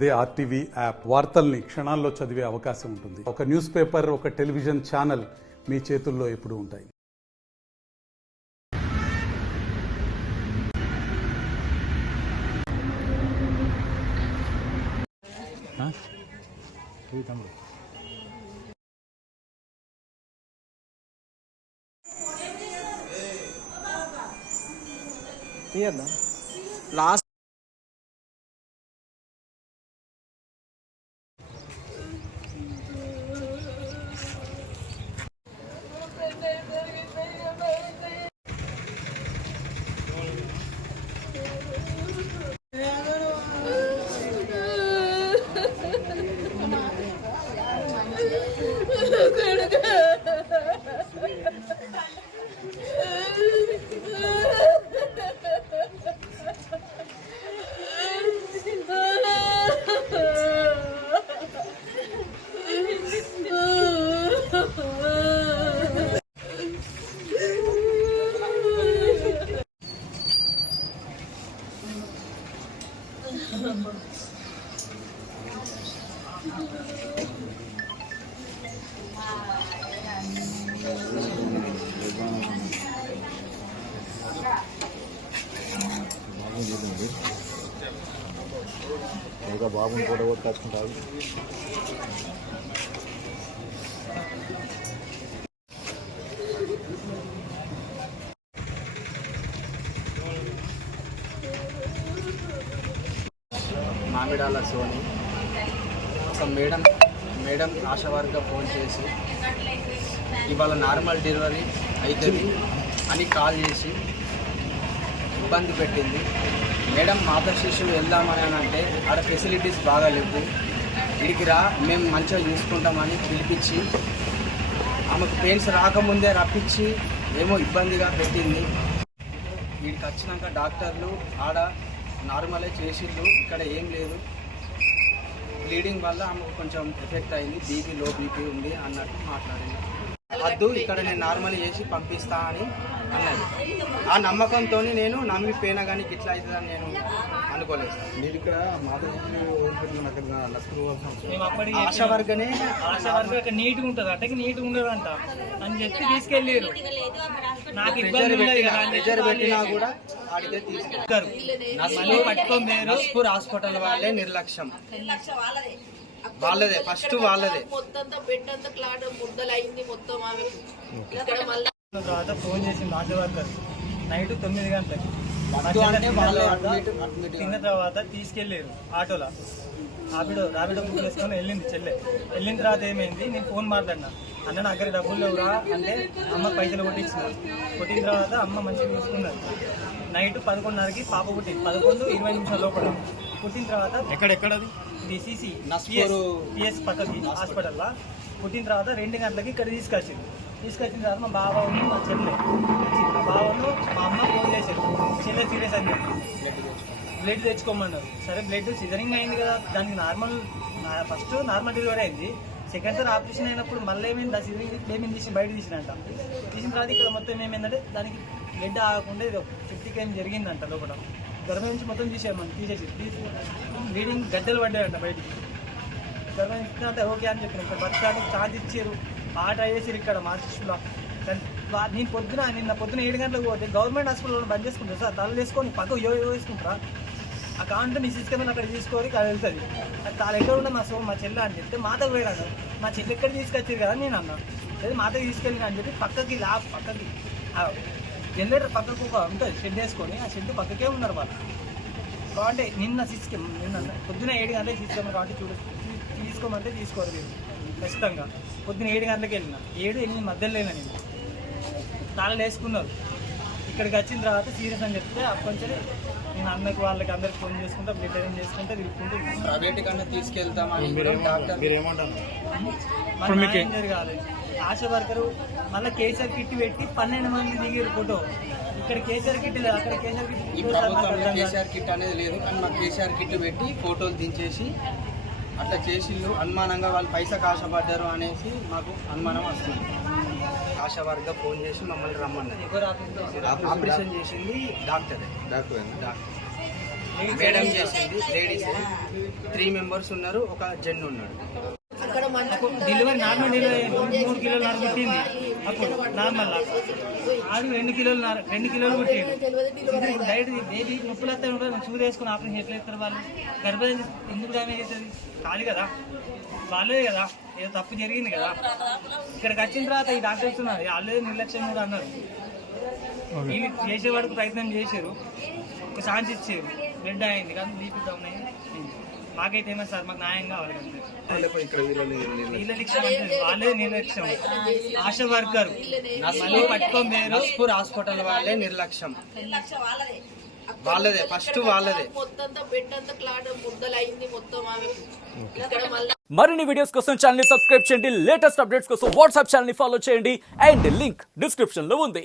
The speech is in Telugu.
అదే ఆర్టీవీ యాప్ వార్తల్ని క్షణాల్లో చదివే అవకాశం ఉంటుంది. ఒక న్యూస్ పేపర్, ఒక టెలివిజన్ ఛానల్ మీ చేతుల్లో ఎప్పుడూ ఉంటాయి. లాస్ట్ ఇంకా బాబుని కూడా కొట్టుకుంటారు. మామిడాల సోని ఒక మేడం ఆశావారిగా ఫోన్ చేసి ఇవాళ నార్మల్ డెలివరీ అవుతుంది అని కాల్ చేసి ఇబ్బంది పెట్టింది. మేడం మాతా శిశువు వెళ్దామని అంటే ఆడ ఫెసిలిటీస్ బాగా లేవు, ఇడికి రా మేము మంచిగా చూసుకుంటామని పిలిపించి ఆమెకు పెయిన్స్ రాకముందే రప్పించి ఏమో ఇబ్బందిగా పెట్టింది. వీడికి వచ్చినాక డాక్టర్లు ఆడ నార్మలే చేసిళ్ళు, ఇక్కడ ఏం లేదు, బ్లీడింగ్ వల్ల ఆమెకు కొంచెం ఎఫెక్ట్ అయింది, లో బీపీ ఉంది అన్నట్టు మాట్లాడింది. వద్దు ఇక్కడ నేను నార్మల్ చేసి పంపిస్తా అని అన్నది. ఆ నమ్మకంతో నేను నమ్మిపోయినా కానీ ఇట్లా అవుతుందని నేను అనుకోలేదు సార్. మీరు ఇక్కడ ఆశా వర్గనే నీట్గా ఉంటుంది అంటే నీట్గా ఉండదంట అని చెప్పి తీసుకెళ్ళారు. నాకు ప్రెజర్ పెట్టినా కూడా అడిగితే తీసుకెళ్తారు. నస్పూర్ హాస్పిటల్ వాళ్ళే నిర్లక్ష్యం, వాళ్ళదే ఫస్ట్ వాళ్ళదే. తర్వాత ఫోన్ చేసింది ఆశా వర్కర్ నైట్ 9 గంటలకి. తిన్న తర్వాత తీసుకెళ్ళారు ఆటోలో, రాబిడో బుక్ చేసుకొని వెళ్ళింది చెల్లె. వెళ్ళిన తర్వాత ఏమైంది, నేను ఫోన్ మాట్లాడినా, అన్న నా దగ్గర డబ్బులు లేవురా అంటే అమ్మ పైసలు కొట్టిన తర్వాత అమ్మ మంచిగా చూసుకున్నది. నైట్ 11:30కి పాప పుట్టింది, 11:20 నిమిషాల లోపల పుట్టిన తర్వాత ఎక్కడెక్కడది ఇది సిసి పిఎస్ పక్కకి హాస్పిటల్లో పుట్టిన తర్వాత 2 గంటలకి ఇక్కడ తీసుకొచ్చిన తర్వాత మా బావ మా చెల్లె మా బావను మా అమ్మ ఫోన్ చేశారు, చెల్లె సీరియస్ అని చెప్పి బ్లడ్ తెచ్చుకోమన్నారు. సరే బ్లడ్ సిజరింగ్ అయింది కదా, దానికి ఫస్ట్ నార్మల్ డెలివరీ అయింది. సెకండ్ సార్ ఆపరేషన్ అయినప్పుడు మళ్ళీ ఏమైంది, ఆ సిజరింగ్ ఏమేమి తీసి బయట తీసినంట. తీసిన తర్వాత ఇక్కడ మొత్తం ఏమైందంటే దానికి బ్లడ్ ఆగకుండా ఏదో 50 km జరిగిందంట. లోపల గర్భం నుంచి మొత్తం తీసేసి బ్లీడింగ్ గడ్డలు పడ్డాయంట బయటికి. గర్భం ఇచ్చినంత ఓకే అని చెప్పిన బతకానికి ఛాన్స్ ఇచ్చారు, బాగా ట్రై చేసారు ఇక్కడ మా శిష్యులో. నిన్న పొద్దున 7 గంటలకు పోతే గవర్నమెంట్ హాస్పిటల్లో బంద్ చేసుకుంటారు సార్, తల వేసుకొని పక్క వేసుకుంటారా ఆ కావాలంటే నీ సిస్టమ్ అక్కడ తీసుకొని అక్కడ వెళ్తుంది. అది తాను ఎక్కడ ఉండే మా చెల్లె అని చెప్తే మాతకు పోయాడు. మా చెల్లి ఎక్కడ తీసుకొచ్చారు కదా నేను అన్నా, లేదు మాతకి తీసుకెళ్ళిన అని చెప్పి పక్కకి జనరేటర్ పక్కకు ఉంటుంది షెడ్ వేసుకొని, ఆ షెడ్ పక్కకే ఉన్నారు వాళ్ళు. కాబట్టి నిన్న పొద్దున 7 గంటలకు తీసుకోమని కాబట్టి తీసుకోమంటే తీసుకోరు మీరు ఖచ్చితంగా. పొద్దున 7 గంటలకు వెళ్ళిన 7-8 మధ్యలో వెళ్ళిన నేను, తాళాలు వేసుకున్నారు. ఇక్కడికి వచ్చిన తర్వాత సీరియస్ అని చెప్తే కొంచెం నేను అన్నకు వాళ్ళకి అందరికి ఫోన్ చేసుకుంటా బ్లడ్ అరేంజ్ చేసుకుంటే తిరుగుకుంటూ ప్రైవేట్ కన్నా తీసుకెళ్తామని కాదు. ఆశా వర్కరు మళ్ళీ కేసీఆర్ కిట్ పెట్టి 12 మంది దిగారు ఫోటో. ఇక్కడ కేసీఆర్ కిట్ లేదు, అక్కడ కేసీఆర్ కిట్ అనేది లేదు, కానీ మాకు కేసీఆర్ కిట్ పెట్టి ఫోటోలు దించేసి అట్లా చేసిళ్ళు. అనుమానంగా వాళ్ళు పైసా ఆశపడ్డారు అనేసి మాకు అనుమానం వస్తుంది. ఆశా వర్గ ఫోన్ చేసి మమ్మల్ని రమ్మన్నారు. ఆపరేషన్ చేసింది డాక్టర్. మేడం చేసింది లేడీస్ 3 మెంబర్స్ ఉన్నారు, ఒక జెన్ ఉన్నాడు. డెలివరీ నార్మల్ డెలివరీ 3 కిలోలు నర పుట్టింది అప్పుడు నార్మల్ ఆడు 2 కిలోలు పుట్టింది. డైరెక్ట్ బేబీ నొప్పులు వస్తాయి ఉంటారు, చూడు వేసుకుని ఆపరేషన్ ఎట్లా ఇస్తారు వాళ్ళు? గర్భం ఎందుకు డ్యామేజ్ అవుతుంది? కాదు కదా, వాళ్ళే కదా, ఏదో తప్పు జరిగింది కదా. ఇక్కడికి వచ్చిన తర్వాత ఈ డాక్టర్స్ ఉన్నారు, వాళ్ళే నిర్లక్ష్యం కూడా అన్నారు. వీళ్ళు చేసేవాడికి ప్రయత్నం చేశారు, ఒక ఛాన్స్ ఇచ్చారు, బ్లడ్ అయింది కానీ బీపీ డౌన్ అయింది. మాకైతే ఏమో సార్, మాకు న్యాయం కావాలి కదా. నిర్లక్ష్యం అంటే వాళ్ళే నిర్లక్ష్యం. ఆశా వర్కర్ మళ్ళీ పట్టుకోలేరు. నస్పూర్ హాస్పిటల్ వాళ్ళే నిర్లక్ష్యం, వాళ్ళదే ఫస్ట్ వాళ్ళదే. మరిన్ని వీడియోస్ కోసం ఛానల్ ని సబ్స్క్రైబ్ చేయండి. లేటెస్ట్ అప్డేట్స్ కోసం వాట్సాప్ ఛానల్ ని ఫాలో చేయండి. అండ్ లింక్ డిస్క్రిప్షన్ లో ఉంది.